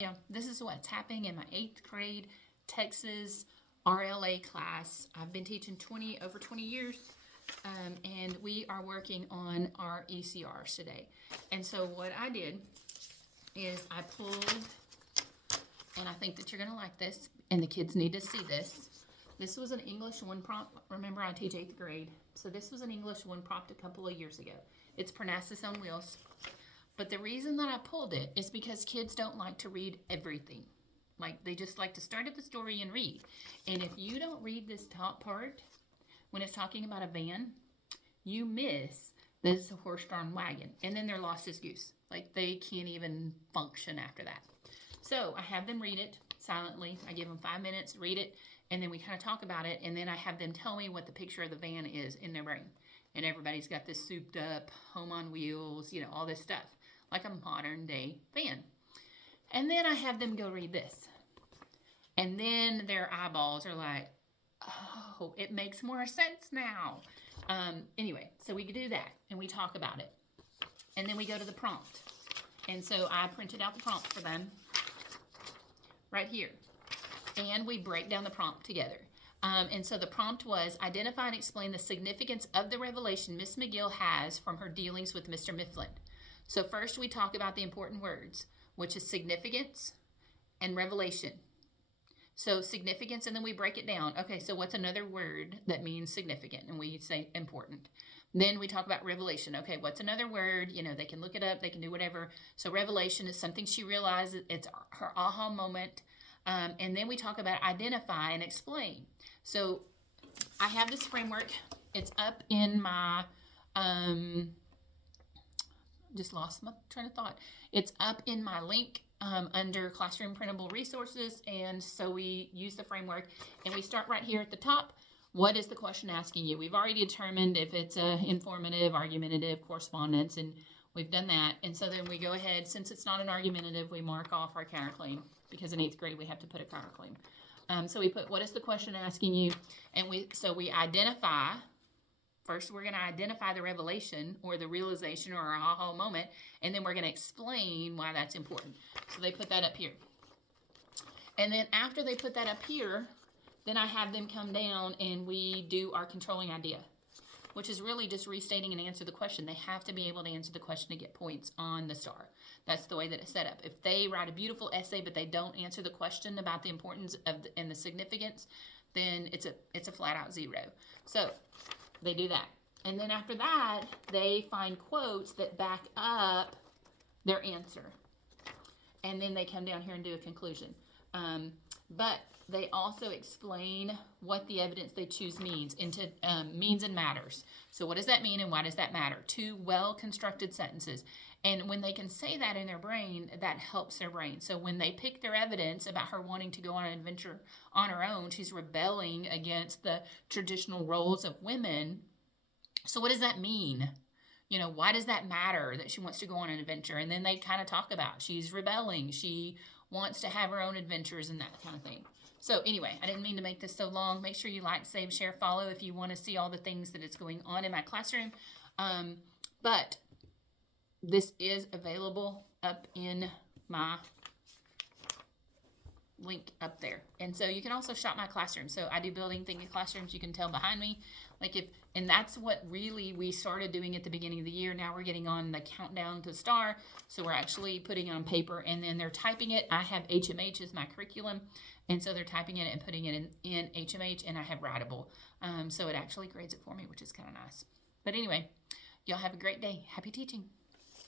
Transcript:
Yeah, this is what's happening in my 8th grade Texas RLA class. I've been teaching over 20 years, and we are working on our ECRs today. And so what I did is I pulled, and I think that you're going to like this, and the kids need to see this. This was an English 1 prompt. Remember, I teach 8th grade. So this was an English 1 prompt a couple of years ago. It's Parnassus on Wheels. But the reason that I pulled it is because kids don't like to read everything. Like, they just like to start at the story and read. And if you don't read this top part, when it's talking about a van, you miss this is a horse-drawn wagon. And then they're lost as goose. Like, they can't even function after that. So I have them read it silently. I give them 5 minutes, read it, and then we kind of talk about it. And then I have them tell me what the picture of the van is in their brain. And everybody's got this souped up, home on wheels, you know, all this stuff. Like a modern day van. And then I have them go read this. And then their eyeballs are like, oh, it makes more sense now. Anyway, so we do that and we talk about it. And then we go to the prompt. And so I printed out the prompt for them right here. And we break down the prompt together. And so the prompt was, identify and explain the significance of the revelation Miss McGill has from her dealings with Mr. Mifflin. So first we talk about the important words, which is significance and revelation. So significance, and then we break it down. Okay, so what's another word that means significant? And we say important. Then we talk about revelation. Okay, what's another word? You know, they can look it up, they can do whatever. So revelation is something she realizes, it's her aha moment. And then we talk about identify and explain. So I have this framework. It's up in my... just lost my train of thought. It's up in my link under classroom printable resources, and so we use the framework, and we start right here at the top. What is the question asking you? We've already determined if it's a informative, argumentative, correspondence, and we've done that. And so then we go ahead, since it's not an argumentative, we mark off our counterclaim, because in 8th grade we have to put a counterclaim. So we put, what is the question asking you? And we identify. First, we're going to identify the revelation or the realization or our aha moment, and then we're going to explain why that's important. So they put that up here. And then after they put that up here, then I have them come down and we do our controlling idea, which is really just restating and answer the question. They have to be able to answer the question to get points on the star. That's the way that it's set up. If they write a beautiful essay but they don't answer the question about the importance of and the significance, then it's a flat out 0. So they do that. And then after that, they find quotes that back up their answer. And then they come down here and do a conclusion. But they also explain what the evidence they choose means into means and matters. So what does that mean and why does that matter? 2 well-constructed sentences. And when they can say that in their brain, that helps their brain. So when they pick their evidence about her wanting to go on an adventure on her own, she's rebelling against the traditional roles of women. So what does that mean? You know, why does that matter that she wants to go on an adventure? And then they kind of talk about she's rebelling. She wants to have her own adventures and that kind of thing. So anyway, I didn't mean to make this so long. Make sure you like, save, share, follow if you want to see all the things that is going on in my classroom. But this is available up in my link up there. And so you can also shop my classroom. So I do building thinking classrooms. You can tell behind me. And that's what really we started doing at the beginning of the year. Now we're getting on the countdown to STAR. So we're actually putting it on paper and then they're typing it. I have HMH as my curriculum. And so they're typing it and putting it in HMH, and I have Writable. So it actually grades it for me, which is kind of nice. But anyway, y'all have a great day. Happy teaching.